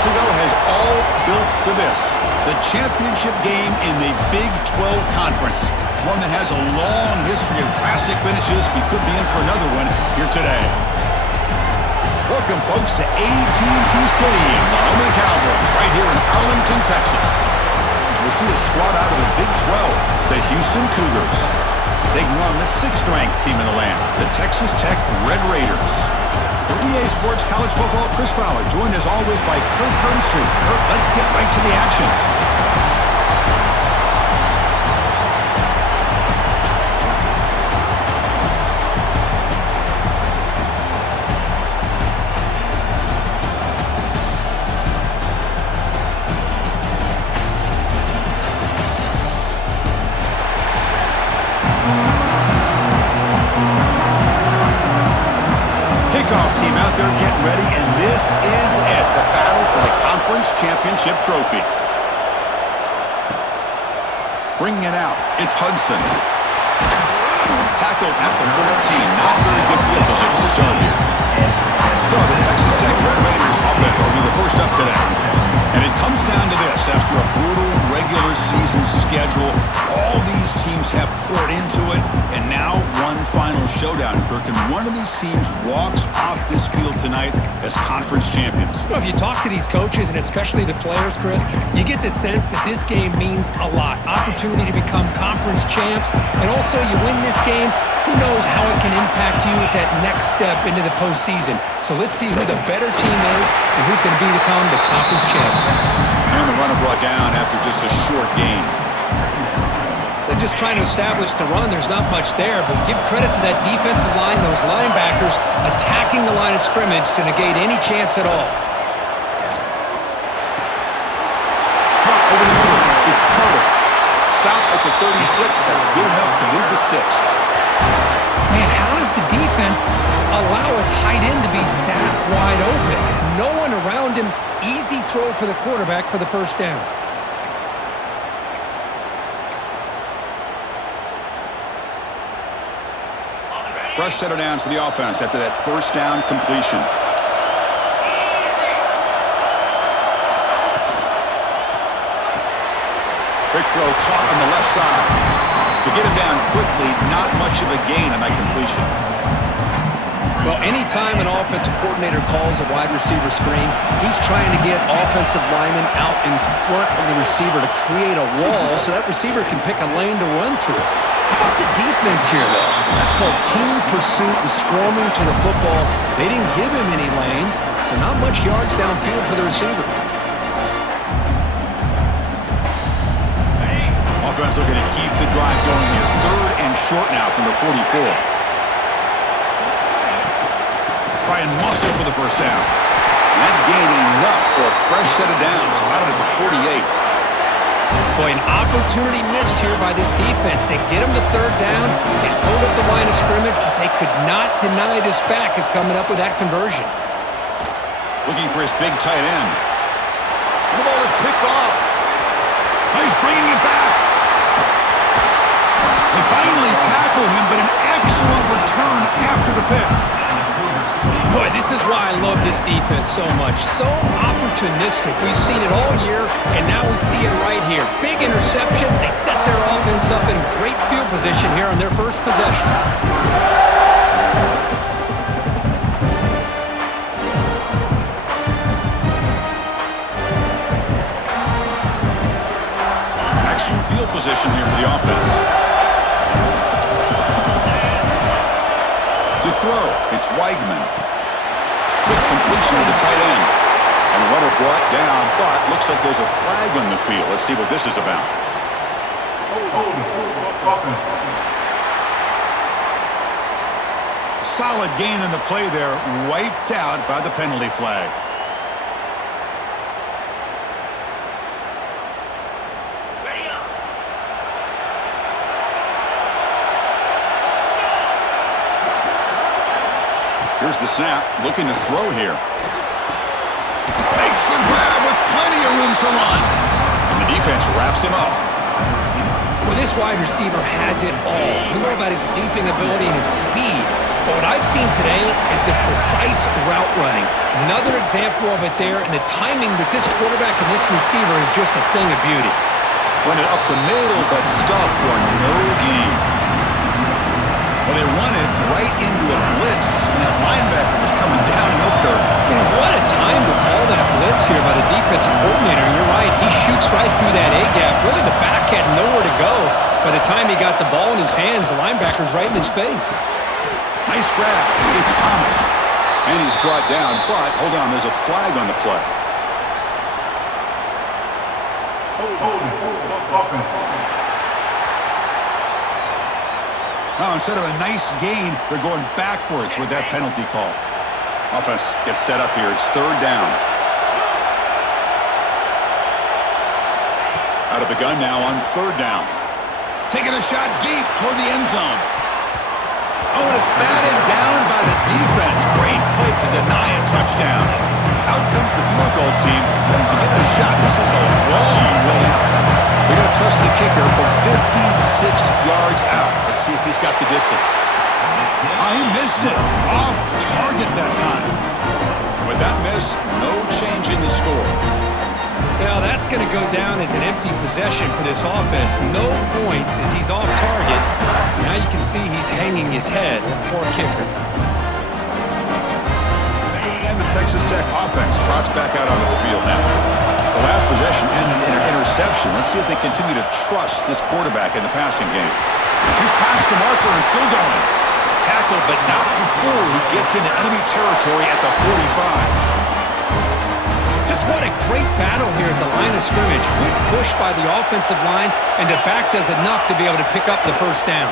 months ago has all built to this. The championship game in the Big 12 Conference. One that has a long history of classic finishes. We could be in for another one here today. Welcome, folks, to AT&T Stadium, the home of the Cowboys, right here in Arlington, Texas. As we'll see a squad out of the Big 12, the Houston Cougars, taking on the 6th-ranked team in the land, the Texas Tech Red Raiders. For EA Sports College Football, Chris Fowler, joined as always by Kirk Hearnstreet. Kirk, let's get right to the action. Team out there getting ready, and this is it, the battle for the conference championship trophy. Bringing it out, it's Hudson. Tackled at the 14, not very good field position to start here. So the Texas Tech Red Raiders offense will be the first up today. And it comes down to this. After a brutal regular season schedule, all these teams have poured into it, and now one final showdown, Kirk. And one of these teams walks off this field tonight as conference champions. Well, if you talk to these coaches, and especially the players, Chris, you get the sense that this game means a lot. Opportunity to become conference champs, and also you win this game, who knows how it can impact you at that next step into the postseason. So let's see who the better team is and who's going to become the conference champ. And the runner brought down after just a short gain. They're just trying to establish the run. There's not much there, but give credit to that defensive line, those linebackers attacking the line of scrimmage to negate any chance at all. Over the middle, it's Carter. Stop at the 36. That's good enough to move the sticks. Man, how does the defense allow a tight end to be that wide open? No one around him. Easy throw for the quarterback for the first down. Fresh set of downs for the offense after that first down completion. Big throw caught on the left side. To get him down quickly, not much of a gain on that completion. Well, anytime an offensive coordinator calls a wide receiver screen, he's trying to get offensive linemen out in front of the receiver to create a wall so that receiver can pick a lane to run through. How about the defense here, though? That's called team pursuit and swarming to the football. They didn't give him any lanes, so not much yards downfield for the receiver. Offense looking to keep the drive going here. 3rd and short now from the 44. Try and muscle for the first down. That gain enough for a fresh set of downs. Spotted at the 48. Boy, an opportunity missed here by this defense. They get him to 3rd down and hold up the line of scrimmage, but they could not deny this back of coming up with that conversion. Looking for his big tight end. The ball is picked off. He's bringing it back. They finally tackle him, but an excellent return after the pick. Boy, this is why I love this defense so much. So opportunistic. We've seen it all year, and now we see it right here. Big interception. They set their offense up in great field position here on their first possession. Excellent field position here for the offense. To throw, it's Weigman. Quick completion to the tight end. And runner brought down, but looks like there's a flag on the field. Let's see what this is about. Solid gain in the play there, wiped out by the penalty flag. Here's the snap, looking to throw here. Makes the grab with plenty of room to run. And the defense wraps him up. Well, this wide receiver has it all. We know about his leaping ability and his speed. But what I've seen today is the precise route running. Another example of it there, and the timing with this quarterback and this receiver is just a thing of beauty. Run it up the middle, but stuff for no gain. Well, they run it right into a blitz, and that linebacker was coming downhill curve. Man, what a time to call that blitz here by the defensive coordinator. And you're right, he shoots right through that A-gap. Really, the back had nowhere to go. By the time he got the ball in his hands, the linebacker's right in his face. Nice grab. It's Thomas. And he's brought down, but hold on, there's a flag on the play. Now, instead of a nice gain, they're going backwards with that penalty call. Offense gets set up here. It's third down. Out of the gun now on third down. Taking a shot deep toward the end zone. Oh, and it's batted down by the defense. Great play to deny a touchdown. Out comes the field goal team. And to give it a shot, this is a long way out. They're going to trust the kicker from 56 yards out. Let's see if he's got the distance. He missed it. Off target that time. With that miss, no change in the score. Now, that's going to go down as an empty possession for this offense. No points as he's off target. Now you can see he's hanging his head. Poor kicker. And the Texas Tech offense trots back out onto the field now. The last possession ended in an interception. Let's see if they continue to trust this quarterback in the passing game. He's past the marker and still going. Tackled, but not before he gets into enemy territory at the 45. Just what a great battle here at the line of scrimmage. Good push by the offensive line, and the back does enough to be able to pick up the first down.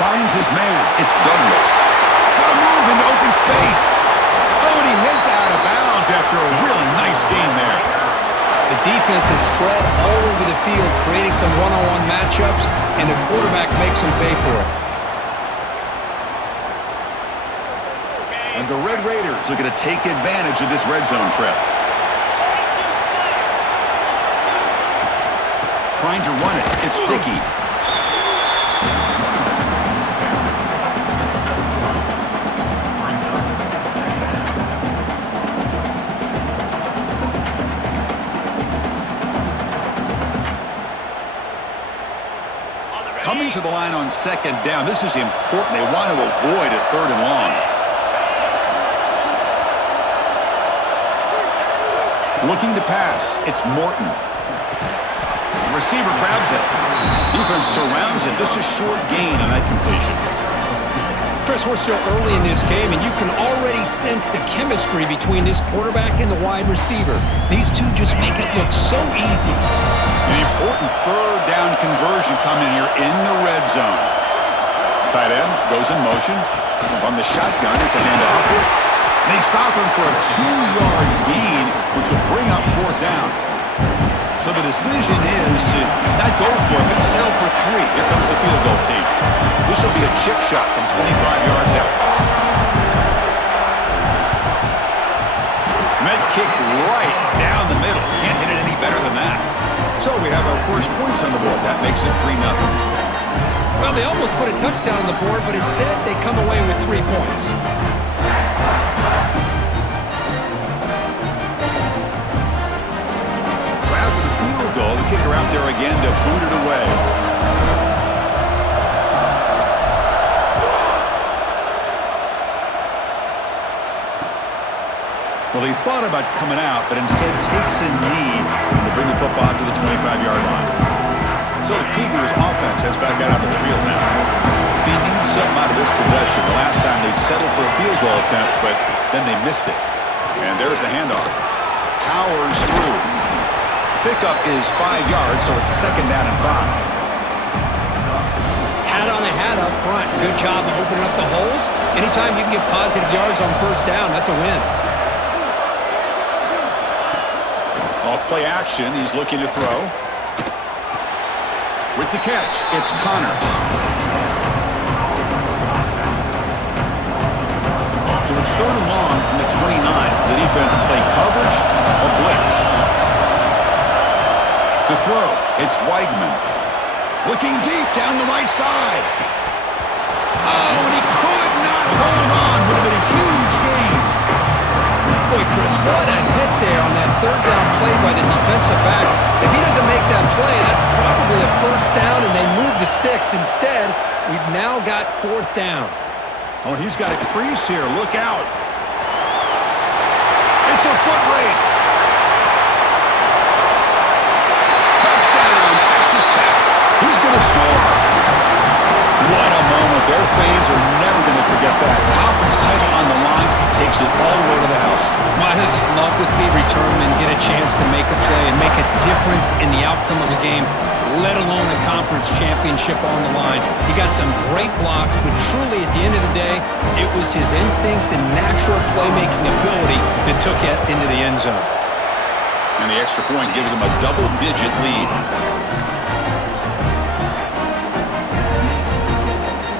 Finds his man. It's Douglas. What a move into open space. Oh, and he hits out of bounds after a really nice game there. The defense is spread all over the field, creating some one-on-one matchups, and the quarterback makes them pay for it. And the Red Raiders are going to take advantage of this red zone trip. Trying to run it. It's Dickey. Coming to the line on second down. This is important. They want to avoid a third and long. Looking to pass. It's Morton. The receiver grabs it. Defense surrounds him. Just a short gain on that completion. Chris, we're still early in this game, and you can already sense the chemistry between this quarterback and the wide receiver. These two just make it look so easy. An important third down conversion coming here in the red zone. Tight end goes in motion. On the shotgun, it's a handoff. They stop him for a 2-yard gain, which will bring up fourth down. So the decision is to not go for it, but settle for 3. Here comes the field goal team. This will be a chip shot from 25 yards out. And that kick right down the middle. Can't hit it any better than that. So we have our first points on the board. That makes it 3-0. Well, they almost put a touchdown on the board, but instead they come away with 3 points. The kicker out there again to boot it away. Well, he thought about coming out, but instead takes a knee to bring the football to the 25-yard line. So the Cougars' offense heads back out onto the field now. They need something out of this possession. The last time they settled for a field goal attempt, but then they missed it. And there's the handoff. Powers through. Pickup is 5 yards, so it's second down and 5. Hat on a hat up front. Good job of opening up the holes. Anytime you can get positive yards on first down, that's a win. Off play action, he's looking to throw. With the catch, it's Connors. So it's third and long from the 29. The defense play coverage or blitz. To throw, it's Weigman. Looking deep down the right side. Oh, and he could not hold on. Would have been a huge gain. Boy, Chris, what a hit there on that third down play by the defensive back. If he doesn't make that play, that's probably a first down, and they move the sticks. Instead, we've now got fourth down. Oh, and he's got a crease here. Look out. It's a foot race. Touchdown, Texas Tech. He's going to score. What a moment. Their fans are never going to forget that. Conference title on the line takes it all the way to the house. I just love to see Return get a chance to make a play and make a difference in the outcome of the game, let alone a conference championship on the line. He got some great blocks, but truly at the end of the day, it was his instincts and natural playmaking ability that took it into the end zone. And the extra point gives him a double-digit lead.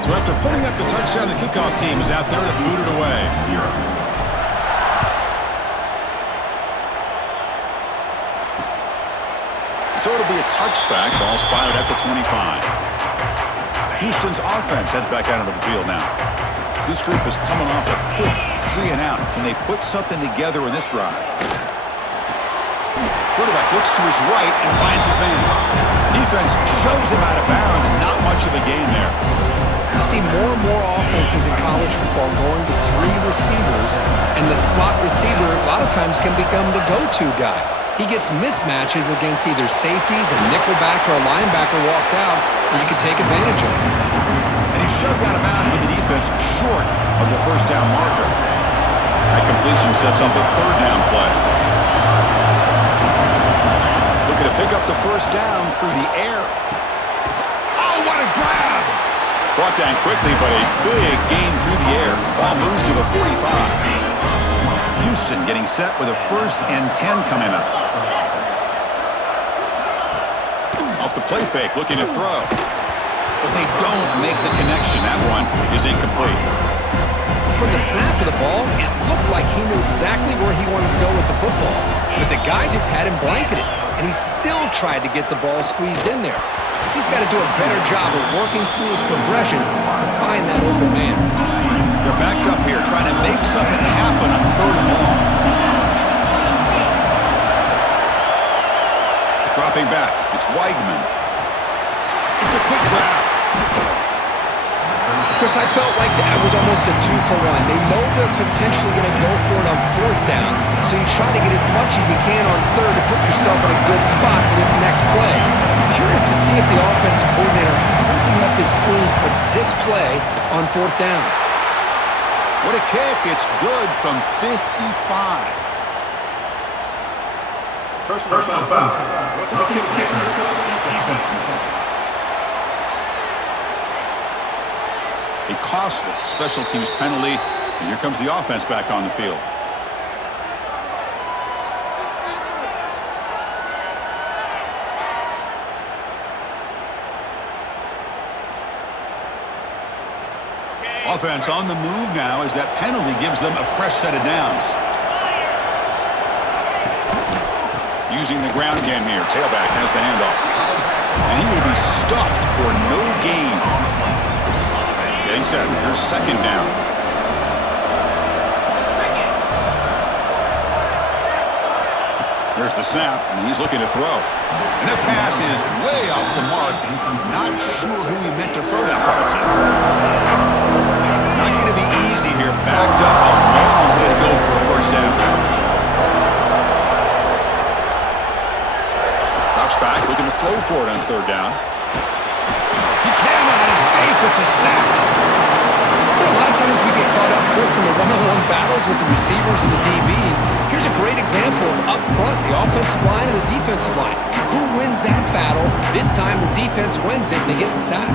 So after putting up the touchdown, the kickoff team is out there to boot it away. 0. So it'll be a touchback. Ball spotted at the 25. Houston's offense heads back out onto the field now. This group is coming off a quick 3 and out. Can they put something together in this drive? Quarterback looks to his right and finds his man. Defense shoves him out of bounds. Not much of a gain there. You see more and more offenses in college football going to 3 receivers, and the slot receiver a lot of times can become the go-to guy. He gets mismatches against either safeties, a nickelback, or a linebacker walked out, and you can take advantage of it. And he's shoved out of bounds with the defense short of the first down marker. That completion sets up a third down play. Looking to pick up the first down through the air. Oh, what a grab! Brought down quickly, but a big gain through the air. Ball moves to the 45. Houston getting set with a 1st and 10 coming up. Off the play fake, looking to throw. But they don't make the connection. That one is incomplete. From the snap of the ball, it looked like he knew exactly where he wanted to go with the football. But the guy just had him blanketed, and he still tried to get the ball squeezed in there. He's got to do a better job of working through his progressions to find that open man. They're backed up here, trying to make something happen on 3rd and long. Dropping back, it's Weigman. It's a quick grab. Chris, I felt like that was almost a 2-for-1. They know they're potentially going to go for it on 4th down, so you try to get as much as you can on 3rd to put yourself in a good spot for this next play. Curious to see if the offensive coordinator had something up his sleeve for this play on 4th down. What a kick. It's good from 55. Personal foul. Rookie kicker, defense. A costly special teams penalty, and here comes the offense back on the field. Offense on the move now as that penalty gives them a fresh set of downs. Using the ground game here, tailback has the handoff. And he will be stuffed for no gain. Getting set, here's 2nd down. There's the snap, and he's looking to throw. And that pass is way off the mark. Not sure who he meant to throw that ball to. Not going to be easy here. Backed up a long way to go for a 1st down. Drops back, looking to throw for it on 3rd down. He cannot escape. It's a sack. A lot of times we get caught up, Chris, in the one-on-one battles with the receivers and the DBs. Here's a great example of up front, the offensive line and the defensive line. Who wins that battle? This time the defense wins it and they get the sack.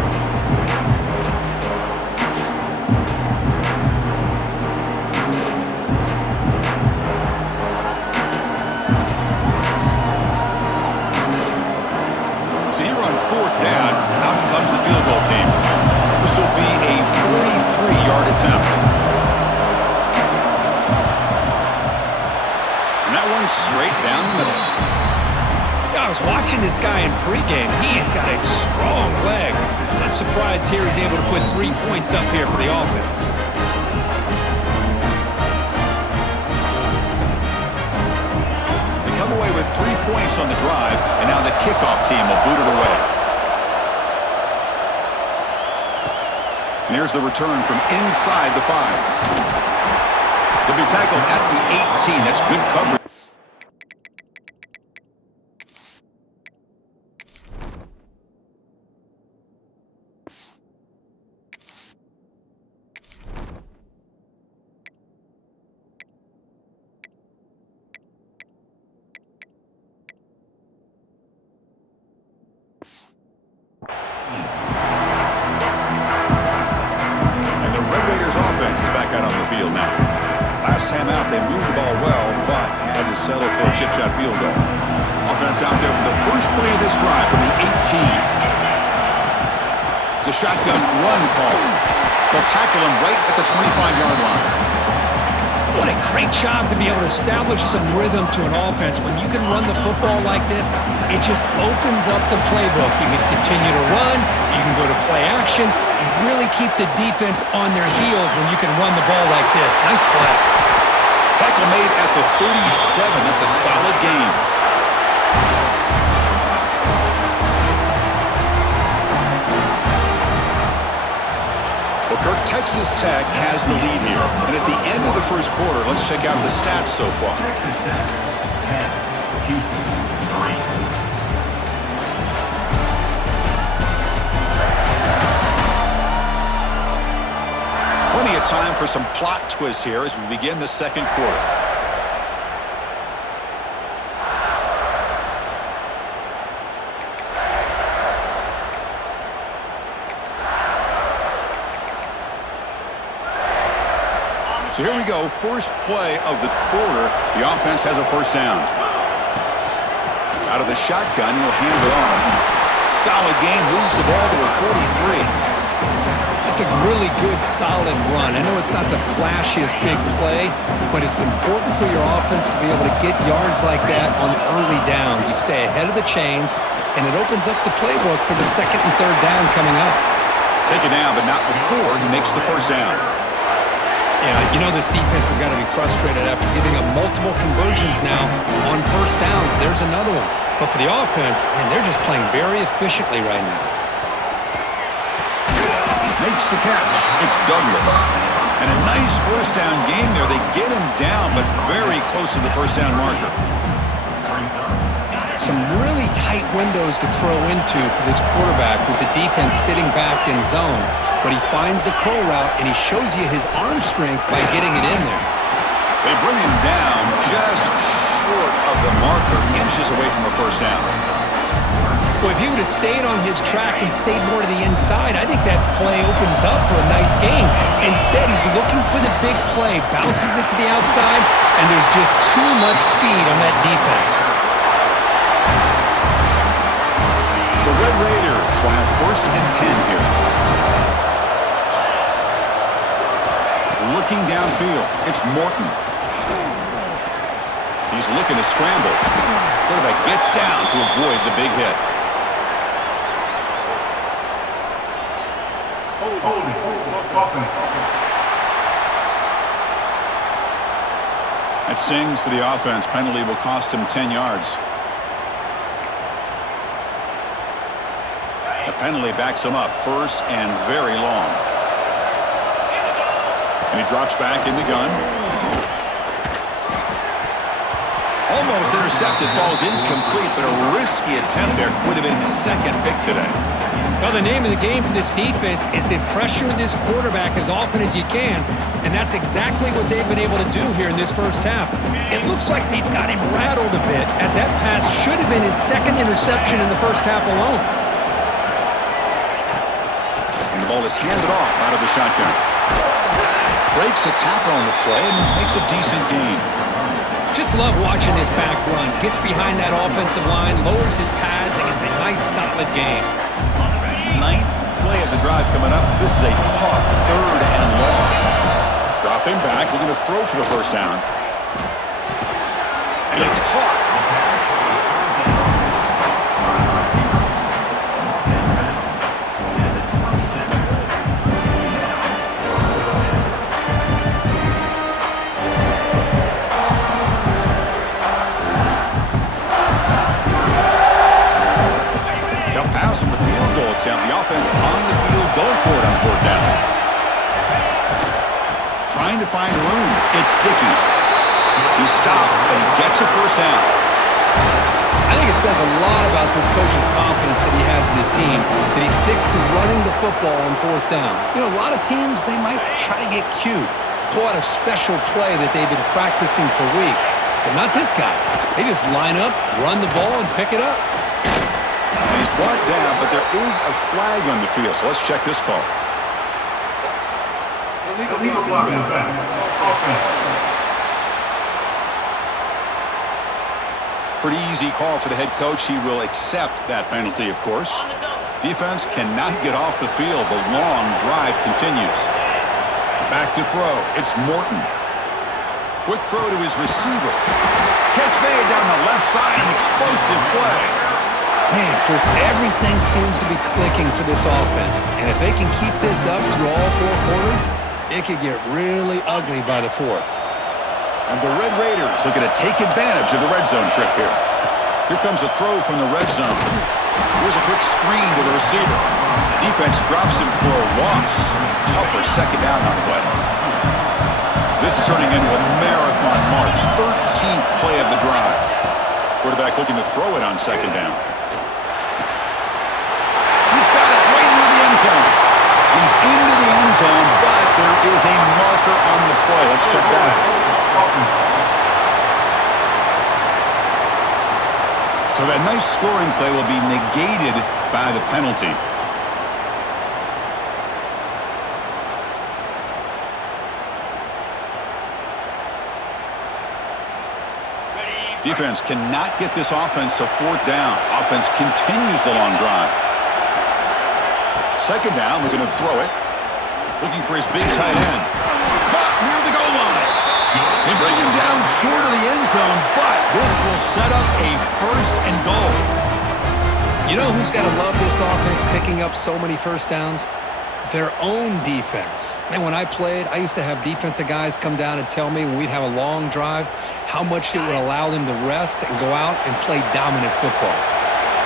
So here on 4th down, out comes the field goal team. This will be a 43-yard attempt. And that one straight down the middle. I was watching this guy in pregame. He has got a strong leg. I'm surprised here he's able to put 3 points up here for the offense. They come away with 3 points on the drive, and now the kickoff team will boot it away. And here's the return from inside the 5. They'll be tackled at the 18. That's good coverage. Offense is back out on the field now. Last time out, they moved the ball well, but had to settle for a chip shot field goal. Offense out there for the first play of this drive from the 18. It's a shotgun run call. They'll tackle him right at the 25-yard line. What a great job to be able to establish some rhythm to an offense. When you can run the football like this, it just opens up the playbook. You can continue to run, you can go to play action, and really keep the defense on their heels when you can run the ball like this. Nice play. Tackle made at the 37. That's a solid gain. Well, Kirk, Texas Tech has the lead here. And at the end of the first quarter, let's check out the stats so far. Texas Tech, 10. Houston, 3. Plenty of time for some plot twists here as we begin the second quarter. So here we go, first play of the quarter. The offense has a first down. Out of the shotgun, he'll hand it off. Solid gain, moves the ball to a 43. It's a really good, solid run. I know it's not the flashiest big play, but it's important for your offense to be able to get yards like that on early downs. You stay ahead of the chains, and it opens up the playbook for the second and third down coming up. Take it down, but not before he makes the first down. Yeah, you know this defense has got to be frustrated after giving up multiple conversions now on first downs. There's another one. But for the offense, man, they're just playing very efficiently right now. Makes the catch. It's Douglas. And a nice first down gain there. They get him down, but very close to the first down marker. Some really tight windows to throw into for this quarterback with the defense sitting back in zone. But he finds the curl route, and he shows you his arm strength by getting it in there. They bring him down just short of the marker, inches away from a first down. Well, if he would have stayed on his track and stayed more to the inside, I think that play opens up for a nice gain. Instead, he's looking for the big play, bounces it to the outside, and there's just too much speed on that defense. The Red Raiders will have first and 10 here. Looking downfield, it's Morton. He's looking to scramble. Quarterback gets down to avoid the big hit. That stings for the offense. Penalty will cost him 10 yards. The penalty backs him up first and very long. And he drops back in the gun. Almost intercepted, falls incomplete, but a risky attempt there. Would have been his second pick today. Well, the name of the game for this defense is to pressure this quarterback as often as you can, and that's exactly what they've been able to do here in this first half. It looks like they've got him rattled a bit, as that pass should have been his second interception in the first half alone. And the ball is handed off out of the shotgun. Breaks a tackle on the play and makes a decent gain. Just love watching this back run. Gets behind that offensive line, lowers his pads, and gets a nice solid gain. Ninth play of the drive coming up. This is a tough third and long. Dropping back, looking to throw for the first down. And it's caught. field goal attempt. The offense on the field going for it on fourth down. Trying to find room. It's Dickey. He stopped, but he gets a first down. I think it says a lot about this coach's confidence that he has in his team, that he sticks to running the football on fourth down. You know, a lot of teams, they might try to get cute, pull out a special play that they've been practicing for weeks. But not this guy. They just line up, run the ball, and pick it up. And he's brought down, but there is a flag on the field, so let's check this call. Illegal blocking back. Offense. Pretty easy call for the head coach. He will accept that penalty, of course. Defense cannot get off the field. The long drive continues. Back to throw. It's Morton. Quick throw to his receiver. Catch made down the left side. An explosive play. Man, Chris, everything seems to be clicking for this offense. And if they can keep this up through all four quarters, it could get really ugly by the fourth. And the Red Raiders looking to take advantage of the red zone trip here. Here comes a throw from the red zone. Here's a quick screen to the receiver. Defense drops him for a loss. Tougher second down on the way. This is turning into a marathon march. 13th play of the drive. Quarterback looking to throw it on second down. He's got it right near the end zone. He's into the end zone, but there is a marker on the play. Let's check that out. So that nice scoring play will be negated by the penalty. Defense cannot get this offense to fourth down. Offense continues the long drive. Second down, looking to throw it. Looking for his big tight end. Caught near the goal line. They bring him down short of the end zone, but this will set up a first and goal. You know who's got to love this offense picking up so many first downs? Their own defense. And when I played, I used to have defensive guys come down and tell me when we'd have a long drive how much it would allow them to rest and go out and play dominant football.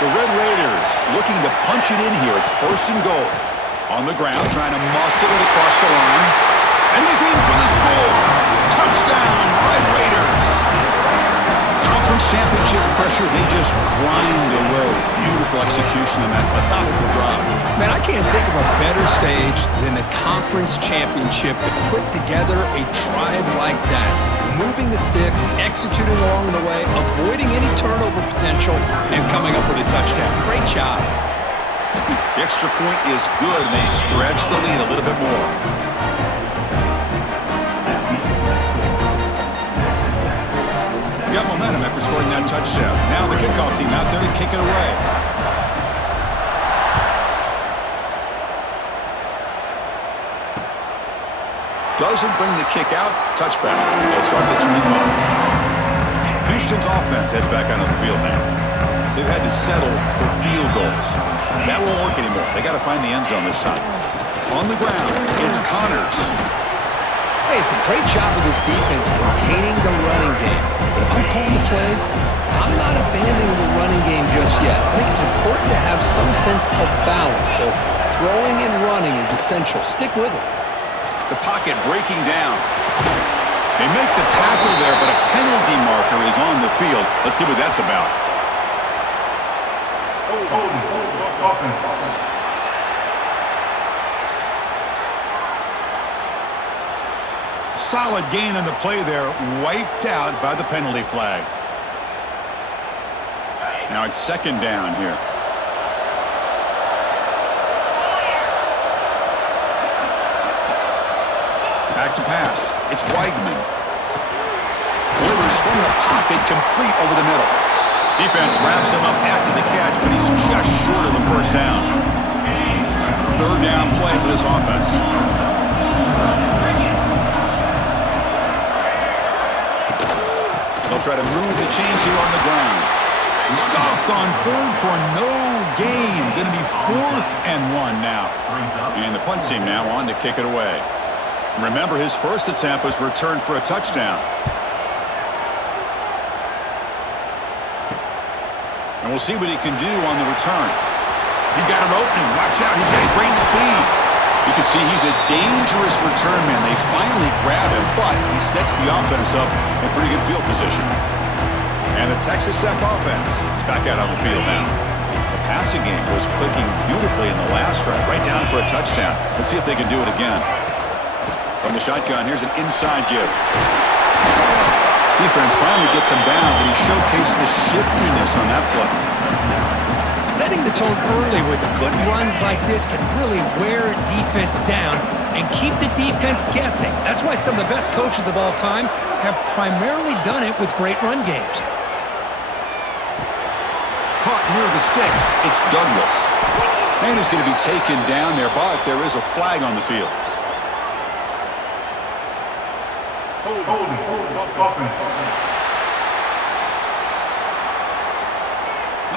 The Red Raiders looking to punch it in here. It's first and goal. On the ground, trying to muscle it across the line. And he's in for the score. Touchdown, Red Raiders. Conference championship pressure, they just grind away. Beautiful execution on that methodical drive. Man, I can't think of a better stage than the conference championship to put together a drive like that. Moving the sticks, executing along the way, avoiding any turnover potential, and coming up with a touchdown. Great job. The extra point is good, and they stretch the lead a little bit more. Got momentum after scoring that touchdown. Now the kickoff team out there to kick it away. Doesn't bring the kick out. Touchback. They'll start at the 25. Houston's offense heads back onto the field now. They've had to settle for field goals. That won't work anymore. They got to find the end zone this time. On the ground, it's Connors. Hey, it's a great job of this defense containing the running game. But if I'm calling the plays, I'm not abandoning the running game just yet. I think it's important to have some sense of balance. So throwing and running is essential. Stick with it. The pocket breaking down. They make the tackle there, but a penalty marker is on the field. Let's see what that's about. Solid gain on the play there, wiped out by the penalty flag. Now it's second down here. Back to pass. It's Weigman. Delivers from the pocket, complete over the middle. Defense wraps him up after the catch, but he's just short of a first down. Third down play for this offense. They'll try to move the chains here on the ground. Stopped on third for no gain. Going to be 4th and 1 now. And the punt team now on to kick it away. Remember, his first attempt was returned for a touchdown. And we'll see what he can do on the return. He's got an opening. Watch out. He's got great speed. You can see he's a dangerous return man. They finally grab him, but he sets the offense up in pretty good field position. And the Texas Tech offense is back out on the field now. The passing game was clicking beautifully in the last drive, right down for a touchdown. Let's see if they can do it again. From the shotgun, here's an inside give. Defense finally gets him down, but he showcased the shiftiness on that play. Setting the tone early with good runs like this can really wear a defense down and keep the defense guessing. That's why some of the best coaches of all time have primarily done it with great run games. Caught near the sticks. It's Douglas. And he's going to be taken down there, but there is a flag on the field.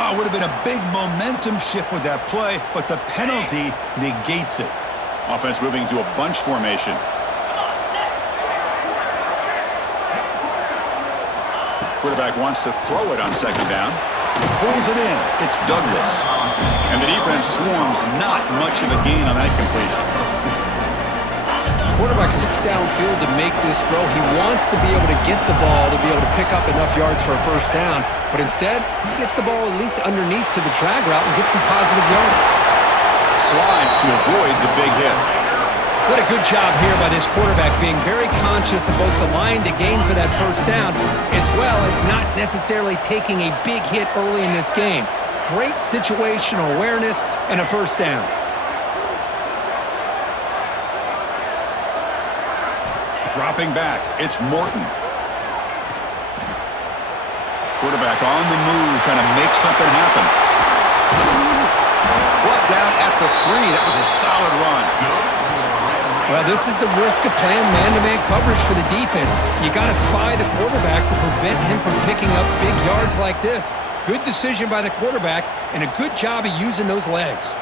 Oh, it would have been a big momentum shift with that play, but the penalty negates it. Offense moving to a bunch formation. Quarterback wants to throw it on second down. Pulls it in. It's Douglas. And the defense swarms. Not much of a gain on that completion. Quarterback looks downfield to make this throw. He wants to be able to get the ball to be able to pick up enough yards for a first down. But instead, he gets the ball at least underneath to the drag route and gets some positive yards. Slides to avoid the big hit. What a good job here by this quarterback, being very conscious of both the line to gain for that first down, as well as not necessarily taking a big hit early in this game. Great situational awareness and a first down. Dropping back, it's Morton. Quarterback on the move, trying to make something happen. Brought down at the 3. That was a solid run. Well, this is the risk of playing man-to-man coverage for the defense. You got to spy the quarterback to prevent him from picking up big yards like this. Good decision by the quarterback, and a good job of using those legs.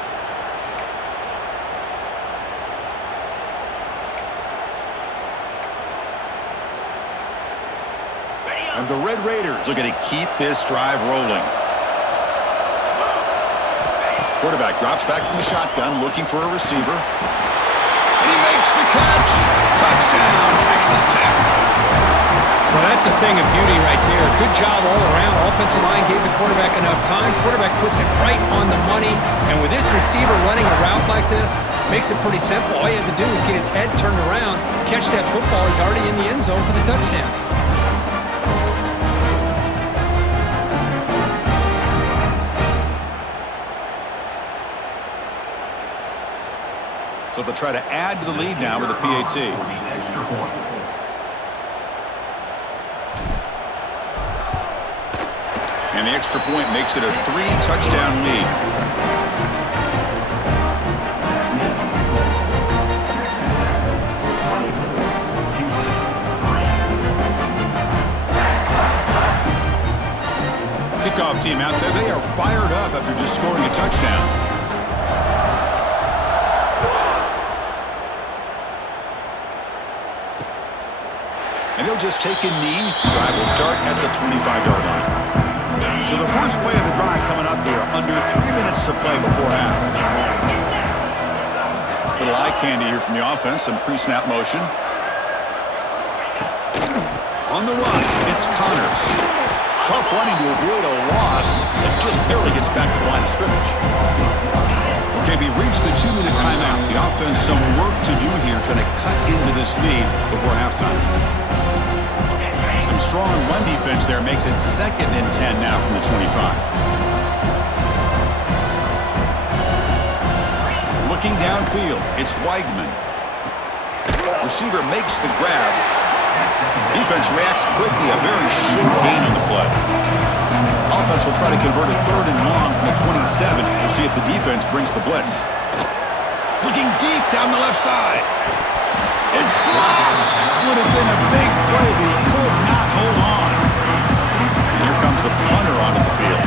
And the Red Raiders are going to keep this drive rolling. Quarterback drops back from the shotgun, looking for a receiver. And he makes the catch. Touchdown, Texas Tech. Well, that's a thing of beauty right there. Good job all around. Offensive line gave the quarterback enough time. Quarterback puts it right on the money. And with this receiver running a route like this, makes it pretty simple. All you have to do is get his head turned around, catch that football. He's already in the end zone for the touchdown. So they'll try to add to the lead now with a PAT. And the extra point makes it a 3-touchdown lead. Kickoff team out there, they are fired up after just scoring a touchdown. And he'll just take a knee. Drive will start at the 25-yard line. So the first play of the drive coming up here, under 3 minutes to play before half. Little eye candy here from the offense, some pre-snap motion. On the run, it's Connors. Tough running to avoid a loss that just barely gets back to the line of scrimmage. Okay, we reached the 2-minute timeout. The offense some work to do here, trying to cut into this lead before halftime. Some strong run defense there makes it 2nd and 10 now from the 25. Looking downfield, it's Weigman. Receiver makes the grab. Defense reacts quickly, a very short gain on the play. Offense will try to convert a 3rd and long from the 27. We'll see if the defense brings the blitz. Looking deep down the left side. It's dropped. Would have been a big play, but he could not hold on. And here comes the punter onto the field.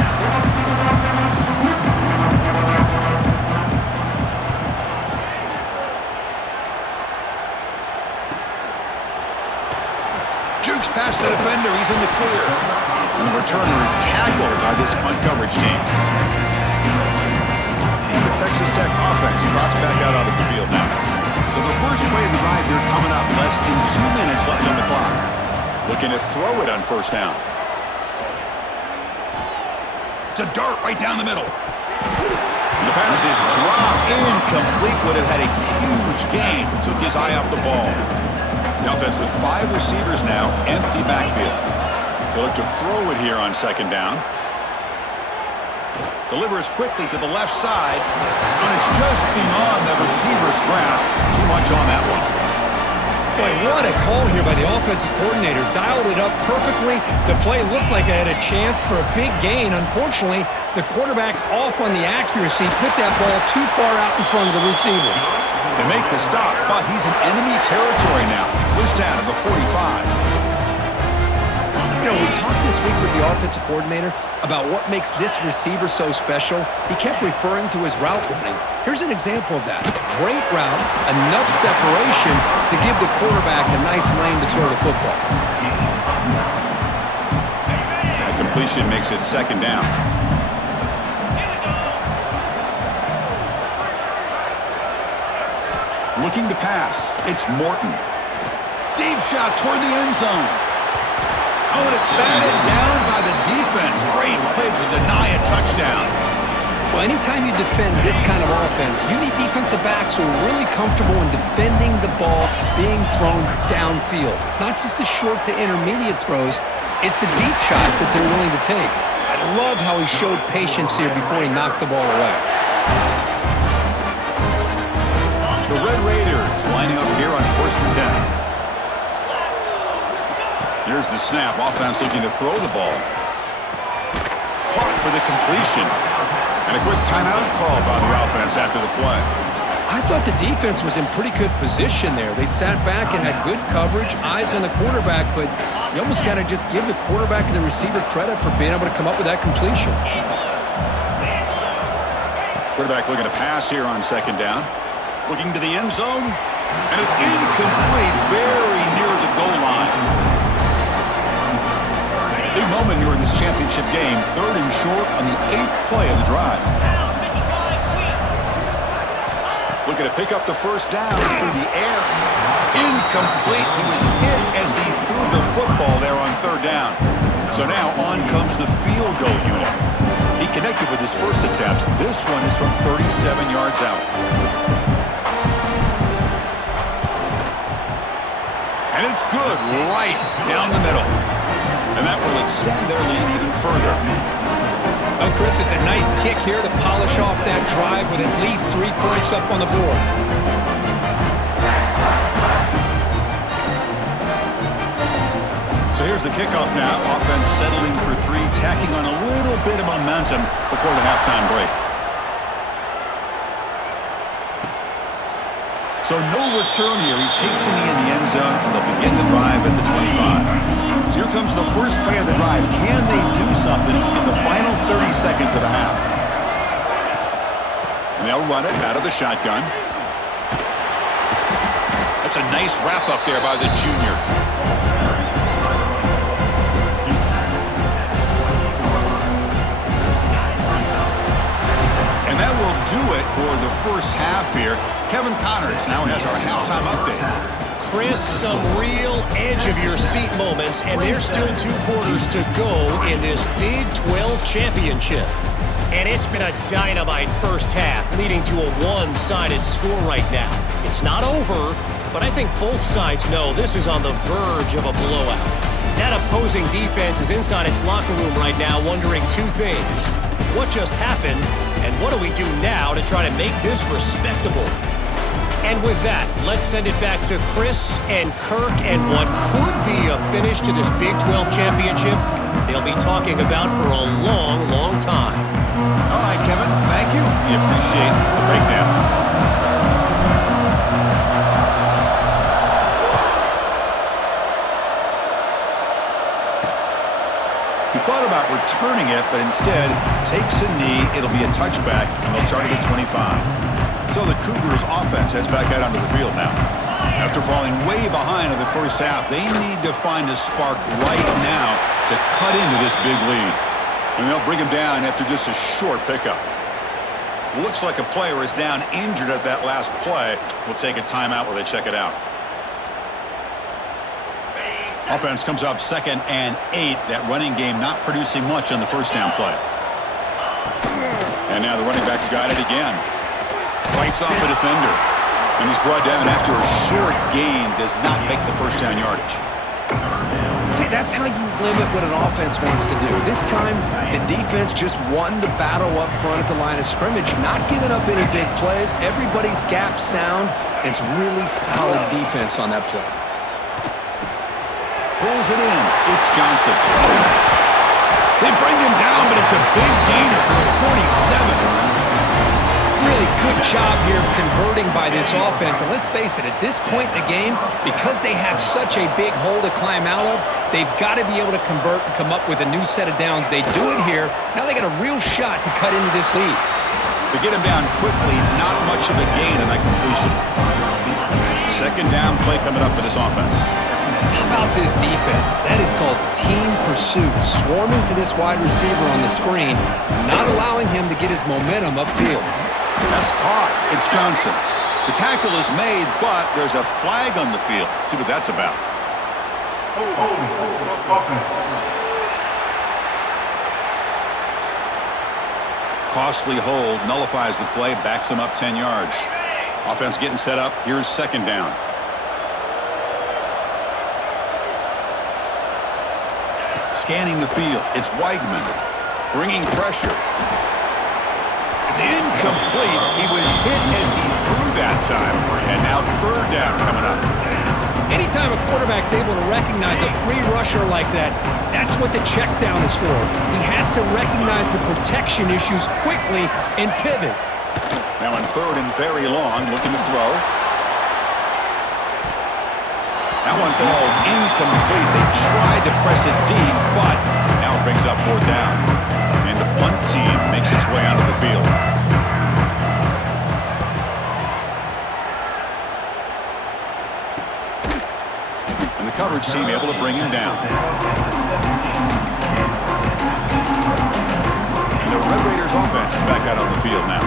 Jukes past the defender. He's in the clear. And the returner is tackled by this punt coverage team. And the Texas Tech offense trots back out onto the field now. So the first play of the drive here coming up. Less than 2 minutes left on the clock. Looking to throw it on first down. It's a dart right down the middle. The pass is dropped. Incomplete. Would have had a huge gain. Took his eye off the ball. The offense with 5 receivers now. Empty backfield. They look to throw it here on second down. Delivers quickly to the left side. And it's just beyond the receiver's grasp. Too much on that one. Boy, what a call here by the offensive coordinator. Dialed it up perfectly. The play looked like it had a chance for a big gain. Unfortunately, the quarterback off on the accuracy put that ball too far out in front of the receiver. They make the stop, but he's in enemy territory now. First down at the 45. You know, we talked this week with the offensive coordinator about what makes this receiver so special. He kept referring to his route running. Here's an example of that. Great route, enough separation to give the quarterback a nice lane to throw the football. That completion makes it second down. Looking to pass. It's Morton. Deep shot toward the end zone. Oh, and it's batted down by the defense. Great play to deny a touchdown. Well, anytime you defend this kind of offense, you need defensive backs who are really comfortable in defending the ball being thrown downfield. It's not just the short to intermediate throws. It's the deep shots that they're willing to take. I love how he showed patience here before he knocked the ball away. The Red Raiders lining up here on 1st and 10. Here's the snap. Offense looking to throw the ball. Caught for the completion. And a quick timeout call by the offense after the play. I thought the defense was in pretty good position there. They sat back and had good coverage, eyes on the quarterback, but you almost got to just give the quarterback and the receiver credit for being able to come up with that completion. Quarterback looking to pass here on second down. Looking to the end zone. And it's incomplete, very near the goal line. Big moment here in this championship game. 3rd and short on the 8th play of the drive. Looking to pick up the first down through the air. Incomplete. He was hit as he threw the football there on 3rd down. So now on comes the field goal unit. He connected with his first attempt. This one is from 37 yards out. And it's good right down the middle. And that will extend their lead even further. Oh, Chris, it's a nice kick here to polish off that drive with at least 3 points up on the board. So here's the kickoff now. Offense settling for 3, tacking on a little bit of momentum before the halftime break. So no return here. He takes a knee in the end zone, and they'll begin the drive at the 25. So here comes the first play of the drive. Can they do something in the final 30 seconds of the half? And they'll run it out of the shotgun. That's a nice wrap up there by the junior. And that will do it for the first half here. Kevin Connors now has our halftime update. Chris, some real edge-of-your-seat moments, and there's still 2 quarters to go in this Big 12 championship. And it's been a dynamite first half, leading to a one-sided score right now. It's not over, but I think both sides know this is on the verge of a blowout. That opposing defense is inside its locker room right now wondering 2 things. What just happened, and what do we do now to try to make this respectable? And with that, let's send it back to Chris and Kirk and what could be a finish to this Big 12 championship they'll be talking about for a long, long time. All right, Kevin, thank you. We appreciate the breakdown. He thought about returning it, but instead takes a knee. It'll be a touchback, and they'll start at the 25. So the Cougars offense heads back out onto the field now. After falling way behind in the first half, they need to find a spark right now to cut into this big lead. And they'll bring him down after just a short pickup. Looks like a player is down injured at that last play. We'll take a timeout while they check it out. Offense comes up 2nd and 8. That running game not producing much on the first down play. And now the running back's got it again. Fights off a defender. And he's brought down after a short gain. Does not make the first down yardage. See, that's how you limit what an offense wants to do. This time, the defense just won the battle up front at the line of scrimmage, not giving up any big plays. Everybody's gap sound. It's really solid defense on that play. Pulls it in. It's Johnson. They bring him down, but it's a big gainer for the 47. Really good job here of converting by this offense. And let's face it, at this point in the game, because they have such a big hole to climb out of, they've got to be able to convert and come up with a new set of downs. They do it here. Now they got a real shot to cut into this lead. To get him down quickly, not much of a gain in that completion. Second down play coming up for this offense. How about this defense? That is called team pursuit. Swarming to this wide receiver on the screen, not allowing him to get his momentum upfield. That's caught. It's Johnson. The tackle is made, but there's a flag on the field. Let's see what that's about. Costly hold, nullifies the play, backs him up 10 yards. Offense getting set up. Here's second down. Scanning the field. It's Weigman. Bringing pressure. It's incomplete. He was hit as he threw that time. And now third down coming up. Anytime a quarterback's able to recognize a free rusher like that, that's what the check down is for. He has to recognize the protection issues quickly and pivot. Now in third and very long, looking to throw. That one falls incomplete. They tried to press it deep, but now it brings up fourth down. And the punt team makes its way onto the field. And the coverage team able to bring him down. And the Red Raiders offense is back out on the field now.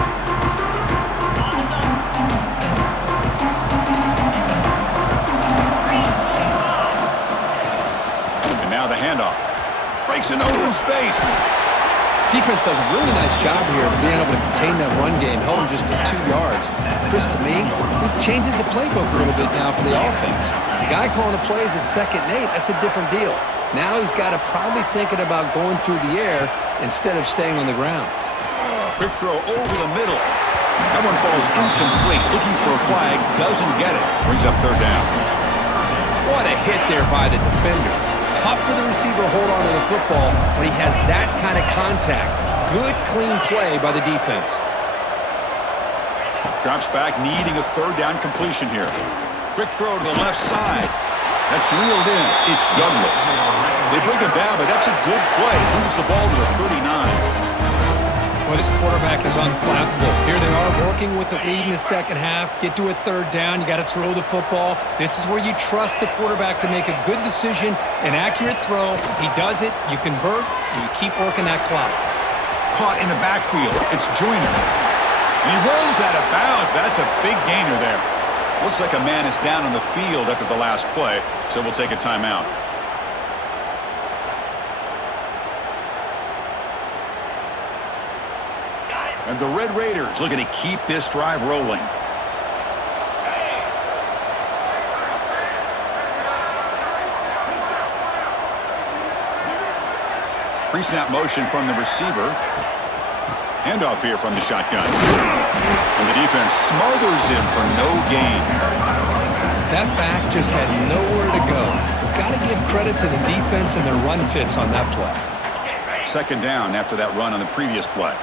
And now the handoff. Breaks an open space. Defense does a really nice job here of being able to contain that run game, held him just for 2 yards. Chris, to me, this changes the playbook a little bit now for the offense. The guy calling the plays at 2nd and 8, that's a different deal. Now he's got to probably thinking about going through the air instead of staying on the ground. Quick throw over the middle. That one falls incomplete. Looking for a flag, doesn't get it. Brings up third down. What a hit there by the defender. Tough for the receiver to hold on to the football when he has that kind of contact. Good, clean play by the defense. Drops back, needing a third down completion here. Quick throw to the left side. That's reeled in. It's Douglas. They bring him down, but that's a good play. Moves the ball to the 39. Well, this quarterback is unflappable. Here they are working with the lead in the second half. Get to a third down. You got to throw the football. This is where you trust the quarterback to make a good decision, an accurate throw. He does it, you convert, and you keep working that clock. Caught in the backfield. It's Joyner. And he rolls out of bounds. That's a big gainer there. Looks like a man is down on the field after the last play, so we'll take a timeout. And the Red Raiders looking to keep this drive rolling. Pre-snap motion from the receiver. Handoff here from the shotgun. And the defense smothers him for no gain. That back just had nowhere to go. Got to give credit to the defense and their run fits on that play. Second down after that run on the previous play.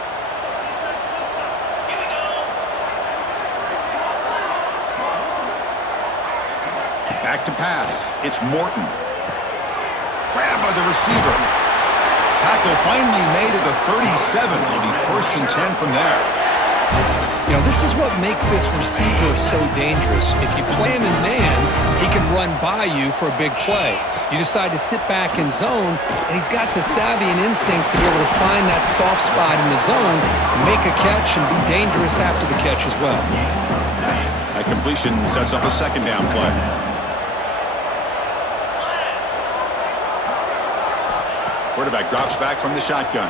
Back to pass. It's Morton. Grabbed by the receiver. Tackle finally made at the 37. It'll be 1st and 10 from there. You know, this is what makes this receiver so dangerous. If you play him in man, he can run by you for a big play. You decide to sit back in zone, and he's got the savvy and instincts to be able to find that soft spot in the zone, make a catch, and be dangerous after the catch as well. That completion sets up a second down play. Quarterback drops back from the shotgun.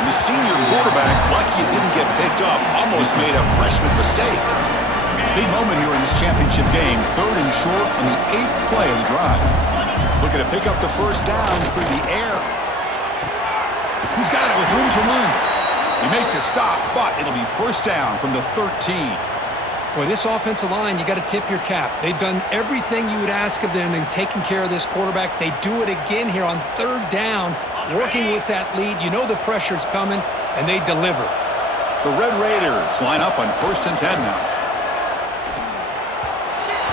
And the senior quarterback, lucky it didn't get picked off, almost made a freshman mistake. Big moment here in this championship game. 3rd and short on the 8th play of the drive. Looking to pick up the first down through the air. He's got it with room to run. He make the stop, but it'll be first down from the 13. Boy, this offensive line, you got to tip your cap. They've done everything you would ask of them in taking care of this quarterback. They do it again here on 3rd down, working with that lead. You know the pressure's coming, and they deliver. The Red Raiders line up on 1st and 10 now.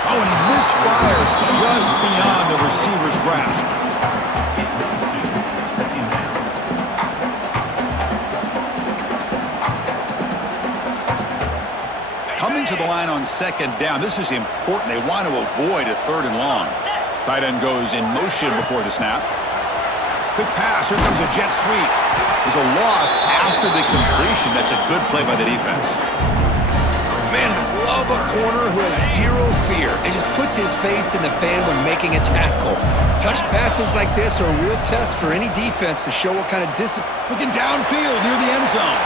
Oh, and he misfires just beyond the receiver's grasp. Coming to the line on 2nd down. This is important. They want to avoid a 3rd and long. Tight end goes in motion before the snap. Quick pass. Here comes a jet sweep. There's a loss after the completion. That's a good play by the defense. Man, I love a corner who has zero fear and just puts his face in the fan when making a tackle. Touch passes like this are a real test for any defense to show what kind of discipline. Looking downfield near the end zone.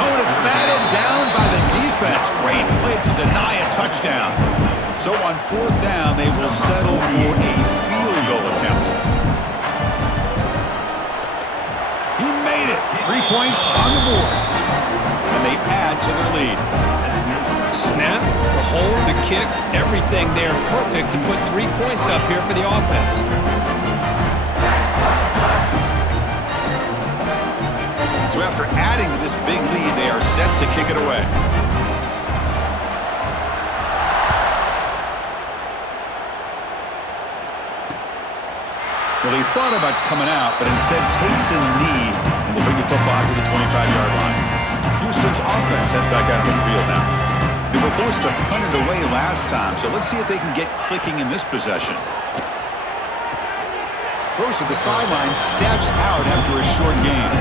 Oh, and it's batted down by the defense. Great play to deny a touchdown. So on 4th down, they will settle for a field goal attempt. He made it. 3 points on the board. And they add to their lead. Snap, the hold, the kick, everything there perfect to put 3 points up here for the offense. So after adding to this big lead, they are set to kick it away. Well, he thought about coming out, but instead takes a knee and will bring the football to the 25-yard line. Houston's offense heads back out on the field now. They were forced to punt it away last time, so let's see if they can get clicking in this possession. Gross at the sideline steps out after a short gain.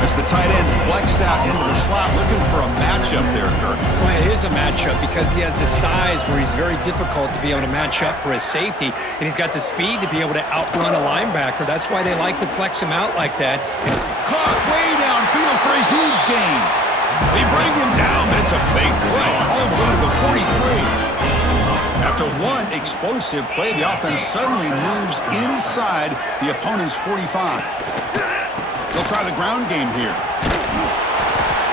As the tight end flexed out into the slot, looking for a matchup there, Kirk. Well, it is a matchup because he has the size where he's very difficult to be able to match up for his safety, and he's got the speed to be able to outrun a linebacker. That's why they like to flex him out like that. Caught way downfield for a huge gain. They bring him down, but it's a big play all the way to the 43. After one explosive play, the offense suddenly moves inside the opponent's 45. They'll try the ground game here.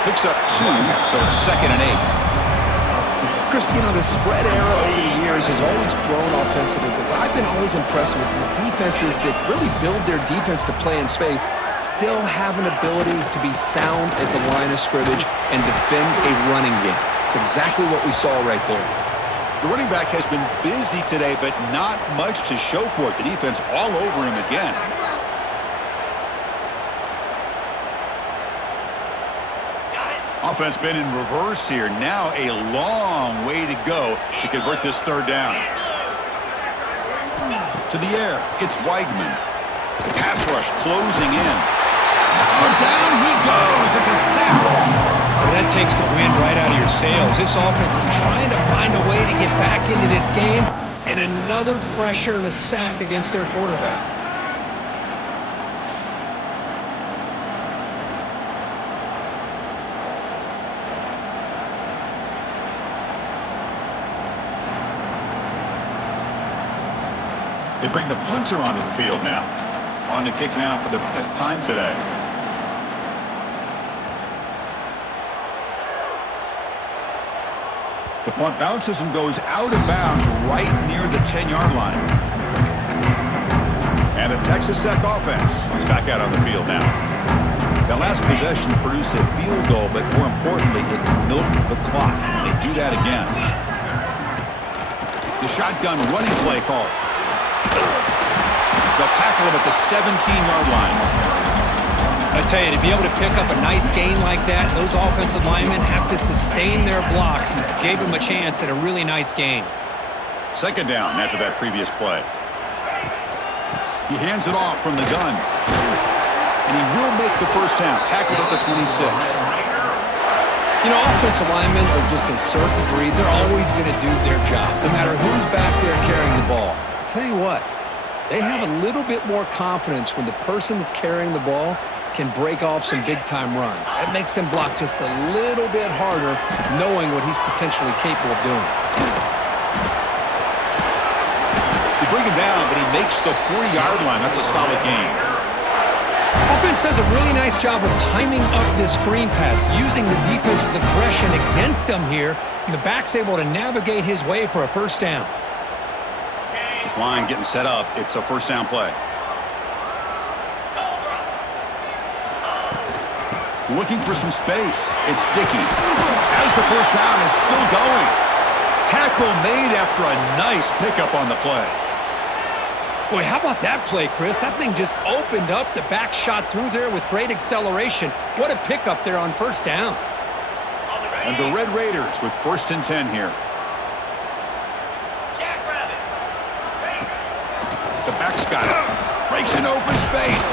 Picks up 2, so it's 2nd and 8. Chris, you know, the spread era over the years has always grown offensively, but I've been always impressed with the defenses that really build their defense to play in space, still have an ability to be sound at the line of scrimmage and defend a running game. It's exactly what we saw right there. The running back has been busy today, but not much to show for it. The defense all over him again. Offense been in reverse here. Now a long way to go to convert this 3rd down. To the air, it's Weigman. The pass rush closing in. Oh, down he goes. It's a sack. Well, that takes the wind right out of your sails. This offense is trying to find a way to get back into this game, and another pressure and a sack against their quarterback. They bring the punter onto the field now. On to kick now for the 5th time today. The punt bounces and goes out of bounds right near the 10-yard line. And the Texas Tech offense is back out on the field now. That last possession produced a field goal, but more importantly, it milked the clock. They do that again. The shotgun running play call. They'll tackle him at the 17-yard line. I tell you, to be able to pick up a nice gain like that, those offensive linemen have to sustain their blocks. Gave him a chance at a really nice gain. Second down after that previous play. He hands it off from the gun. And he will make the first down. Tackled at the 26. You know, offensive linemen are just a certain breed. They're always going to do their job, no matter who's back there carrying the ball. I'll tell you what, they have a little bit more confidence when the person that's carrying the ball can break off some big-time runs. That makes them block just a little bit harder, knowing what he's potentially capable of doing. They bring him down, but he makes the 40-yard line. That's a solid gain. Offense does a really nice job of timing up this screen pass, using the defense's aggression against him here, and the back's able to navigate his way for a first down. This line getting set up. It's a first down play. Looking for some space. It's Dickey. As the first down is still going. Tackle made after a nice pickup on the play. Boy, how about that play, Chris? That thing just opened up. The back shot through there with great acceleration. What a pickup there on first down. And the Red Raiders with 1st and 10 here. The back's got it. Breaks an open space.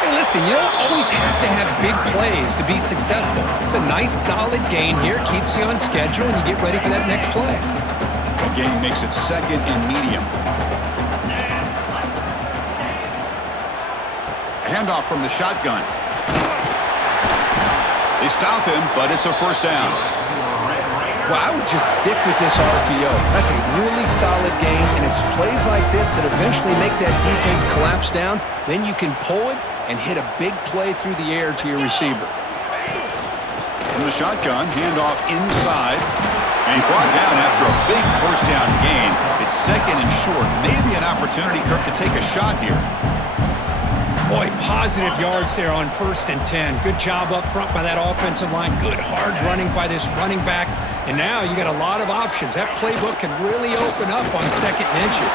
Hey, listen, you don't always have to have big plays to be successful. It's a nice, solid gain here. Keeps you on schedule, and you get ready for that next play. The gain makes it 2nd and medium. Handoff from the shotgun. They stop him, but it's a first down. Well, I would just stick with this RPO. That's a really solid game, and it's plays like this that eventually make that defense collapse down. Then you can pull it and hit a big play through the air to your receiver. From the shotgun, handoff inside. And he's brought down after a big first down gain. It's 2nd and short. Maybe an opportunity, Kirk, to take a shot here. Boy, positive yards there on 1st and 10. Good job up front by that offensive line. Good hard running by this running back. And now you got a lot of options. That playbook can really open up on 2nd and inches.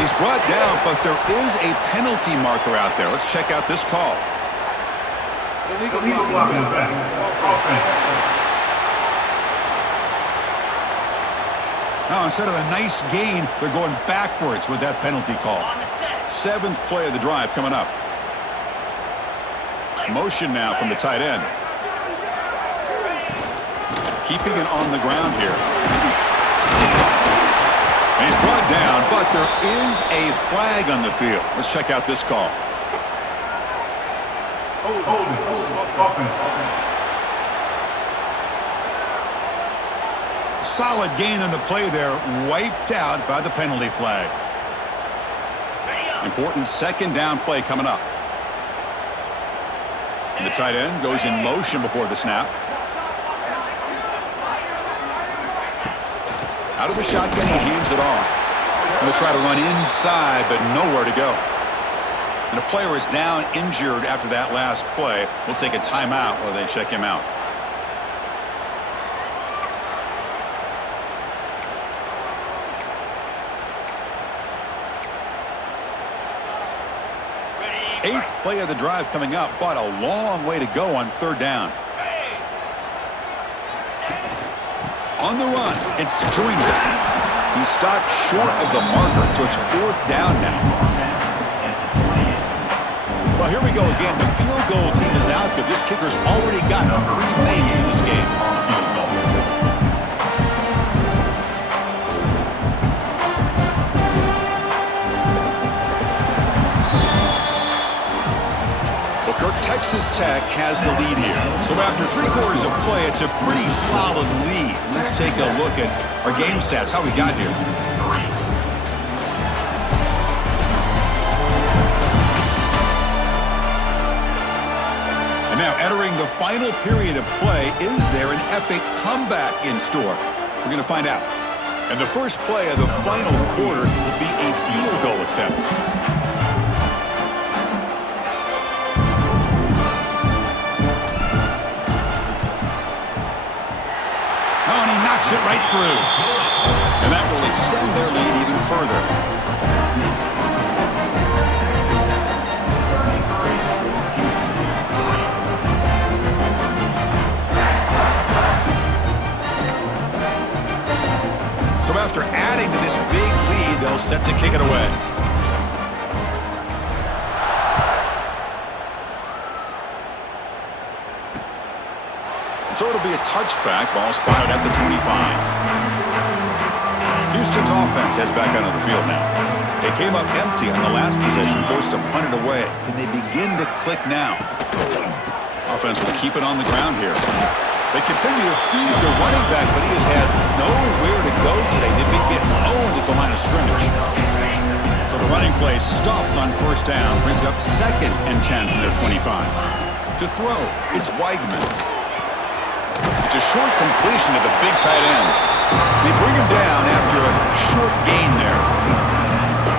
He's brought down, but there is a penalty marker out there. Let's check out this call. Illegal blocking the back. Offense. Now, instead of a nice gain, they're going backwards with that penalty call. 7th play of the drive coming up. Motion now from the tight end. Keeping it on the ground here. And he's brought down, but there is a flag on the field. Let's check out this call. Offense. Solid gain on the play there, wiped out by the penalty flag. Important 2nd down play coming up. And the tight end goes in motion before the snap. Out of the shotgun, he hands it off. Going to try to run inside, but nowhere to go. And a player is down injured after that last play. We'll take a timeout while they check him out. Eighth play of the drive coming up, but a long way to go on 3rd down. On the run, it's Joyner. He stopped short of the marker, so it's 4th down now. Well, here we go again. The field goal team is out there. This kicker's already got 3 makes in this game. Texas Tech has the lead here. So after 3 quarters of play, it's a pretty solid lead. Let's take a look at our game stats, how we got here. And now entering the final period of play, is there an epic comeback in store? We're going to find out. And the first play of the final quarter will be a field goal attempt. It right through. And that will extend their lead even further. After adding to this big lead, they'll set to kick it away. So it'll be a touchback. Ball spotted at the 25. Houston's offense heads back onto the field now. They came up empty on the last possession, forced to punt it away. Can they begin to click now? Offense will keep it on the ground here. They continue to feed the running back, but he has had nowhere to go today. They've been getting owned at the line of scrimmage. So the running play stopped on first down, brings up 2nd and 10 from their 25. To throw, it's Weigman. It's a short completion to the big tight end. They bring him down after a short gain there.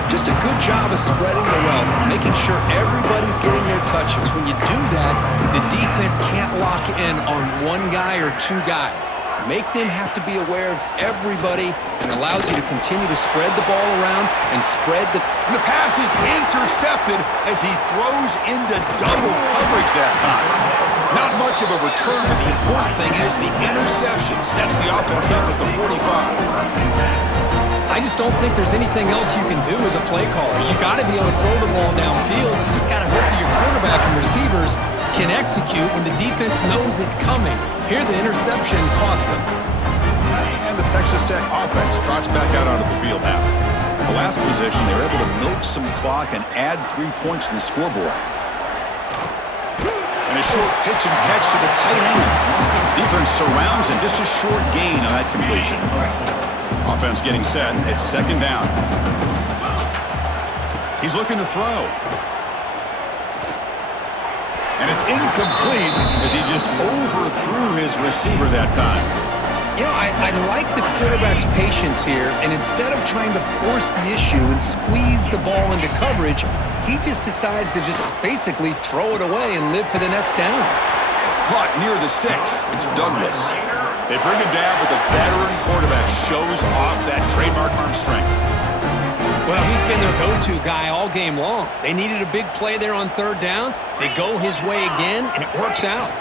Just a good job of spreading the wealth, making sure everybody's getting their touches. When you do that, the defense can't lock in on one guy or two guys. Make them have to be aware of everybody, and allows you to continue to spread the ball around and spread the... And the pass is intercepted as he throws into double coverage that time. Not much of a return, but the important thing is the interception sets the offense up at the 45. I just don't think there's anything else you can do as a play caller. You've got to be able to throw the ball downfield. You just got to hope that your quarterback and receivers can execute when the defense knows it's coming. Here, the interception cost them. And the Texas Tech offense trots back out onto the field now. The last possession, they were able to milk some clock and add 3 points to the scoreboard. And a short pitch and catch to the tight end. Defense surrounds him. Just a short gain on that completion. Offense getting set. It's 2nd down. He's looking to throw. And it's incomplete as he just overthrew his receiver that time. You know, I like the quarterback's patience here, and instead of trying to force the issue and squeeze the ball into coverage, he just decides to just basically throw it away and live for the next down. Caught near the sticks. It's Douglas. They bring him down, but the veteran quarterback shows off that trademark arm strength. Well, he's been their go-to guy all game long. They needed a big play there on 3rd down. They go his way again, and it works out.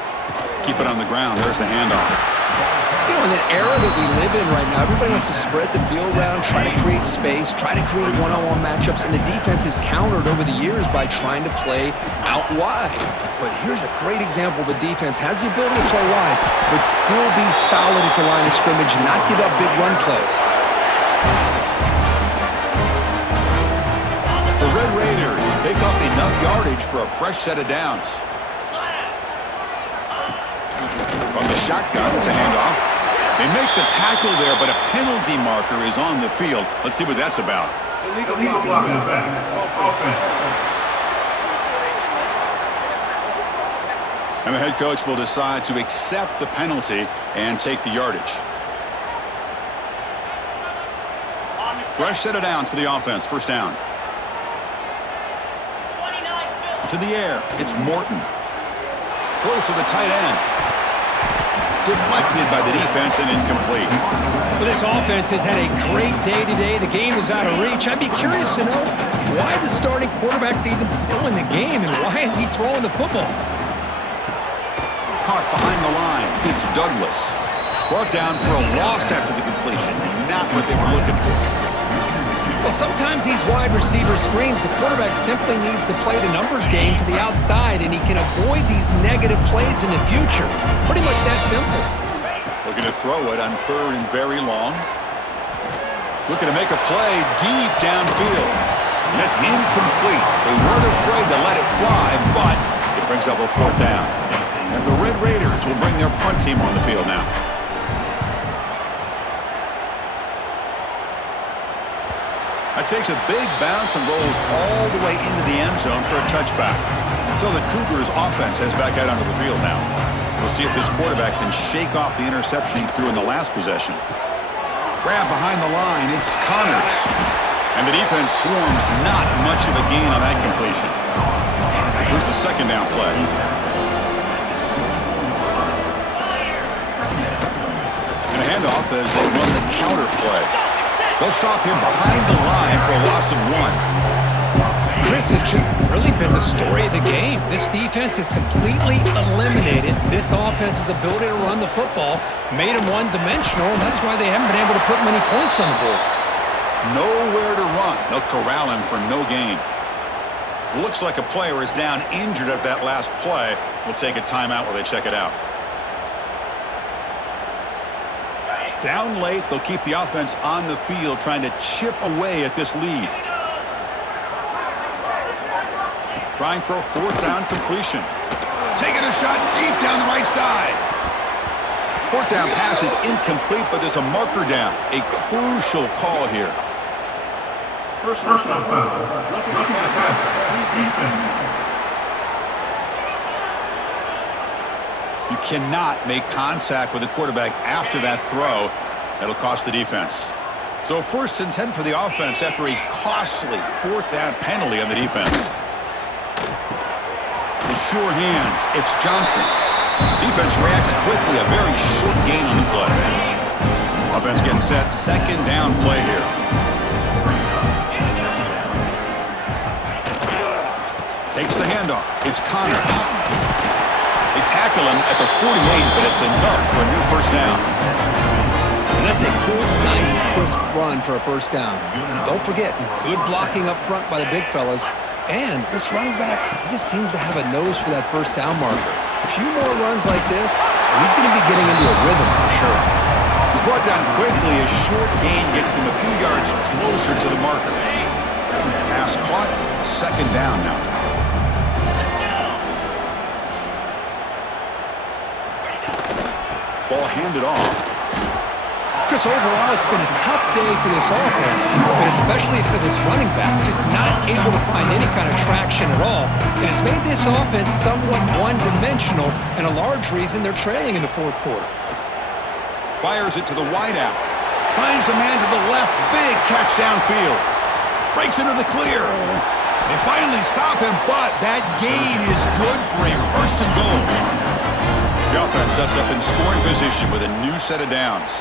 Keep it on the ground. There's the handoff. You know, in the era that we live in right now, everybody wants to spread the field around, try to create space, try to create one-on-one matchups, and the defense is countered over the years by trying to play out wide. But here's a great example. The defense has the ability to play wide, but still be solid at the line of scrimmage and not give up big run plays. The Red Raiders pick up enough yardage for a fresh set of downs. From the shotgun, it's a handoff. They make the tackle there, but a penalty marker is on the field. Let's see what that's about. Illegal block in the back. Offense. And the head coach will decide to accept the penalty and take the yardage. Fresh set of downs for the offense. 1st down. To the air. It's Morton. Close to the tight end. Deflected by the defense and incomplete. Well, this offense has had a great day today. The game is out of reach. I'd be curious to know why the starting quarterback's even still in the game, and why is he throwing the football? Caught behind the line. It's Douglas. Brought down for a loss after the completion. Not what they were looking for. Well, sometimes these wide receiver screens, the quarterback simply needs to play the numbers game to the outside, and he can avoid these negative plays in the future. Pretty much that simple. Looking to throw it on 3rd and very long. Looking to make a play deep downfield. And that's incomplete. They weren't afraid to let it fly, but it brings up a 4th down. And the Red Raiders will bring their punt team on the field now. That takes a big bounce and rolls all the way into the end zone for a touchback. So the Cougars offense heads back out onto the field now. We'll see if this quarterback can shake off the interception he threw in the last possession. Grab behind the line, it's Connors. And the defense swarms, not much of a gain on that completion. Here's the 2nd down play. And a handoff as they run the counter play. They'll stop him behind the line for a loss of 1. Chris, has just really been the story of the game. This defense has completely eliminated this offense's ability to run the football, made them one-dimensional, and that's why they haven't been able to put many points on the board. Nowhere to run. They'll corral him for no gain. Looks like a player is down injured at that last play. We'll take a timeout while they check it out. Down late, they'll keep the offense on the field trying to chip away at this lead. Trying for a fourth down completion. Taking a shot deep down the right side. Fourth down pass is incomplete, but there's a marker down. A crucial call here. First down foul. Looking at pass. Defense. You cannot make contact with the quarterback after that throw. That'll cost the defense. So 1st and 10 for the offense after a costly fourth down penalty on the defense. With sure hands, it's Johnson. Defense reacts quickly, a very short gain on the play. Offense getting set, 2nd down play here. Takes the handoff. It's Connors. They tackle him at the 48, but it's enough for a new 1st down. And that's a good, nice, crisp run for a 1st down. Don't forget, good blocking up front by the big fellas. And this running back, he just seems to have a nose for that 1st down marker. A few more runs like this, and he's going to be getting into a rhythm for sure. He's brought down quickly. A short gain gets them a few yards closer to the marker. Pass caught, 2nd down now. Ball handed off. Chris, overall, it's been a tough day for this offense, but especially for this running back, just not able to find any kind of traction at all. And it's made this offense somewhat one-dimensional, and a large reason they're trailing in the 4th quarter. Fires it to the wideout. Finds a man to the left. Big catch downfield. Breaks into the clear. They finally stop him, but that gain is good for a 1st and goal. The offense sets up in scoring position with a new set of downs.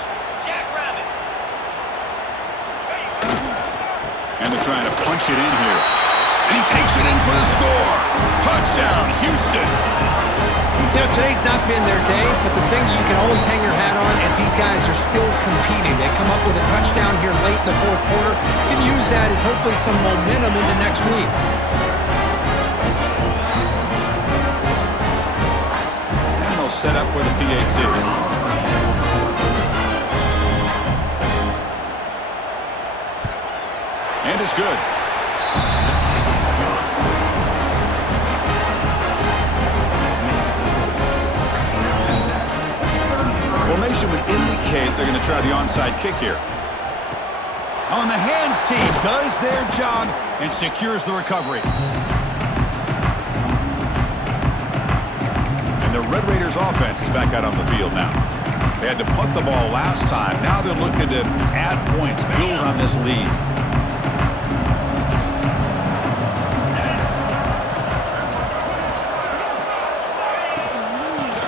And they're trying to punch it in here. And he takes it in for the score. Touchdown, Houston. You know, today's not been their day, but the thing you can always hang your hat on is these guys are still competing. They come up with a touchdown here late in the 4th quarter. You can use that as hopefully some momentum into next week. And they'll set up for the PAT. And it's good. Formation would indicate they're going to try the onside kick here. On the hands team does their job and secures the recovery. And the Red Raiders offense is back out on the field now. They had to punt the ball last time. Now they're looking to add points, build on this lead.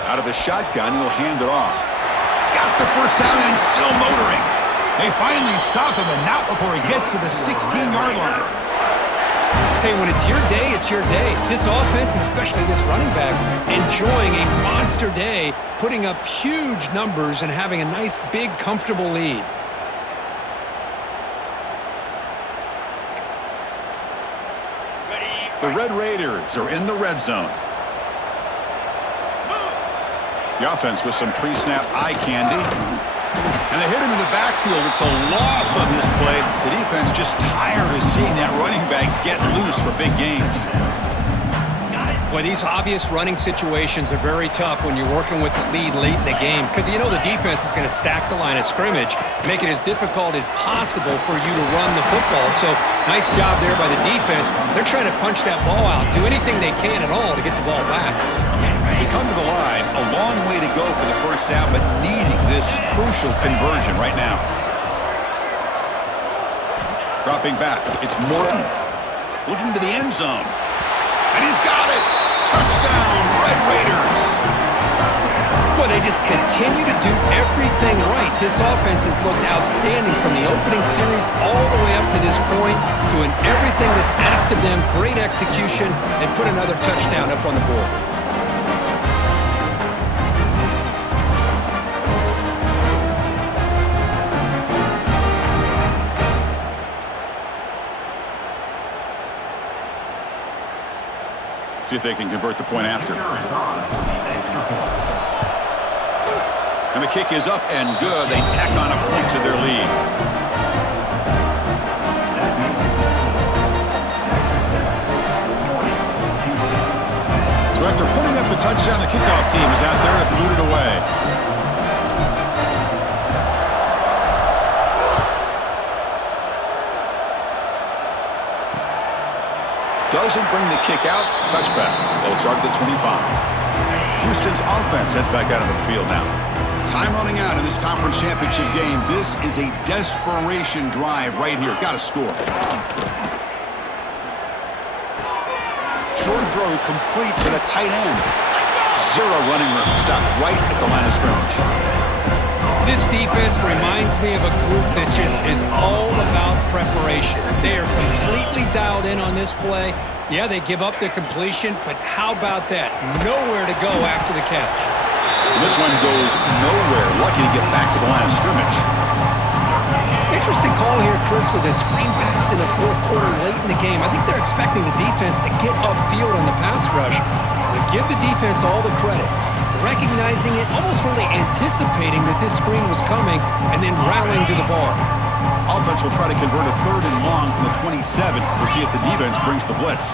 Out of the shotgun, he'll hand it off. He's got the 1st down and still motoring. They finally stop him, and not before he gets to the 16-yard line. Hey, when it's your day, it's your day. This offense, and especially this running back, enjoying a monster day, putting up huge numbers and having a nice, big, comfortable lead. The Red Raiders are in the red zone. The offense with some pre-snap eye candy. And they hit him in the backfield. It's a loss on this play. The defense just tired of seeing that running back get loose for big gains. Boy, these obvious running situations are very tough when you're working with the lead late in the game because you know the defense is going to stack the line of scrimmage, make it as difficult as possible for you to run the football. So nice job there by the defense. They're trying to punch that ball out, do anything they can at all to get the ball back. They come to the line, a long way to go for the 1st down, but needing this crucial conversion right now. Dropping back, it's Morton. Looking to the end zone. And he's got it! Touchdown, Red Raiders! Boy, they just continue to do everything right. this offense has looked outstanding from the opening series all the way up to this point, doing everything that's asked of them, great execution, and put another touchdown up on the board. See if they can convert the point after. And the kick is up and good. They tack on a point to their lead. So after putting up a touchdown, the kickoff team is out there to boot it away. Doesn't bring the kick out. Touchback. They'll start at the 25. Houston's offense heads back out of the field now. Time running out in this conference championship game. This is a desperation drive right here. Got to score. Short throw complete to the tight end. Zero running room. Stopped right at the line of scrimmage. This defense reminds me of a group that just is all about preparation. They are completely dialed in on this play. Yeah, they give up the completion, but how about that? Nowhere to go after the catch. This one goes nowhere. Lucky to get back to the line of scrimmage. Interesting call here, Chris, with a screen pass in the fourth quarter late in the game. I think they're expecting the defense to get upfield on the pass rush. They give the defense all the credit, recognizing it, almost really anticipating that this screen was coming, and then rallying to the bar. Offense will try to convert a 3rd and long from the 27. We'll see if the defense brings the blitz.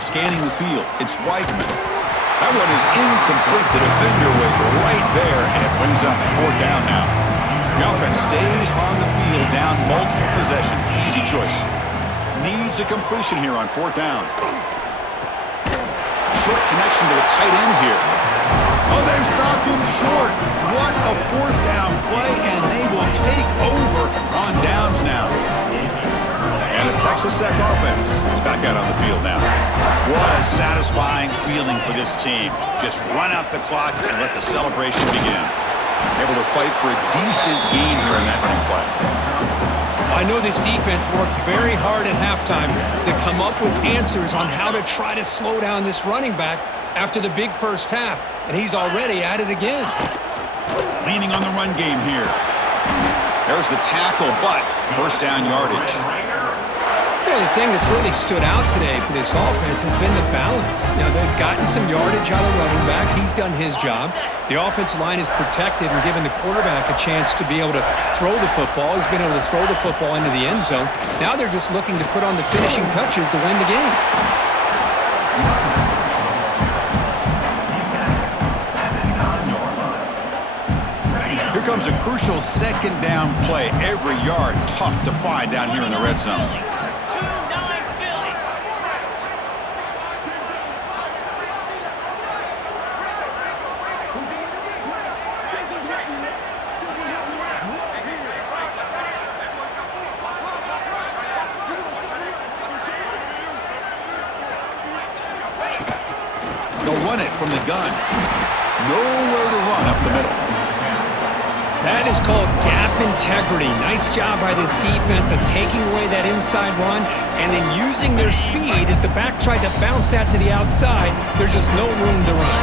Scanning the field, it's Weidman. That one is incomplete. The defender was right there, and it brings up 4th down now. The offense stays on the field, down multiple possessions. Easy choice. Needs a completion here on 4th down. Short connection to the tight end here. Oh, they've stopped him short. What a 4th down play, and they will take over on downs now. And the Texas Tech offense is back out on the field now. What a satisfying feeling for this team. Just run out the clock and let the celebration begin. Able to fight for a decent gain here in that running play. I know this defense worked very hard at halftime to come up with answers on how to try to slow down this running back after the big first half, and he's already at it again. Leaning on the run game here. There's the tackle, but 1st down yardage. Yeah, the thing that's really stood out today for this offense has been the balance. Now, they've gotten some yardage out of the running back. He's done his job. The offensive line is protected and given the quarterback a chance to be able to throw the football. He's been able to throw the football into the end zone. Now they're just looking to put on the finishing touches to win the game. Here comes a crucial 2nd down play. Every yard tough to find down here in the red zone. They'll run it from the gun. Nowhere to run up the middle. That is called gap integrity. Nice job by this defense of taking away that inside run and then using their speed as the back tried to bounce that to the outside. There's just no room to run.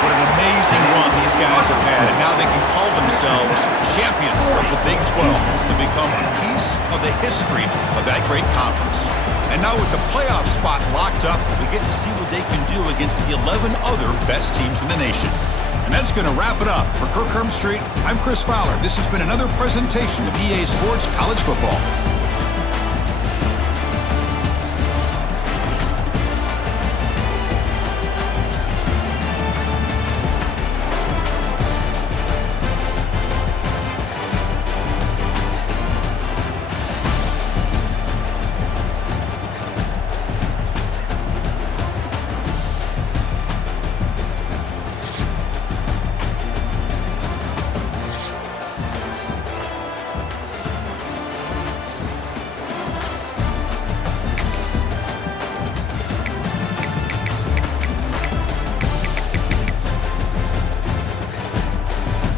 What an amazing run these guys have had, and now they can call themselves champions of the Big 12 and become a piece of the history of that great conference. And now with the playoff spot locked up, we get to see what they can do against the 11 other best teams in the nation. And that's going to wrap it up. For Kirk Street, I'm Chris Fowler. This has been another presentation of EA Sports College Football.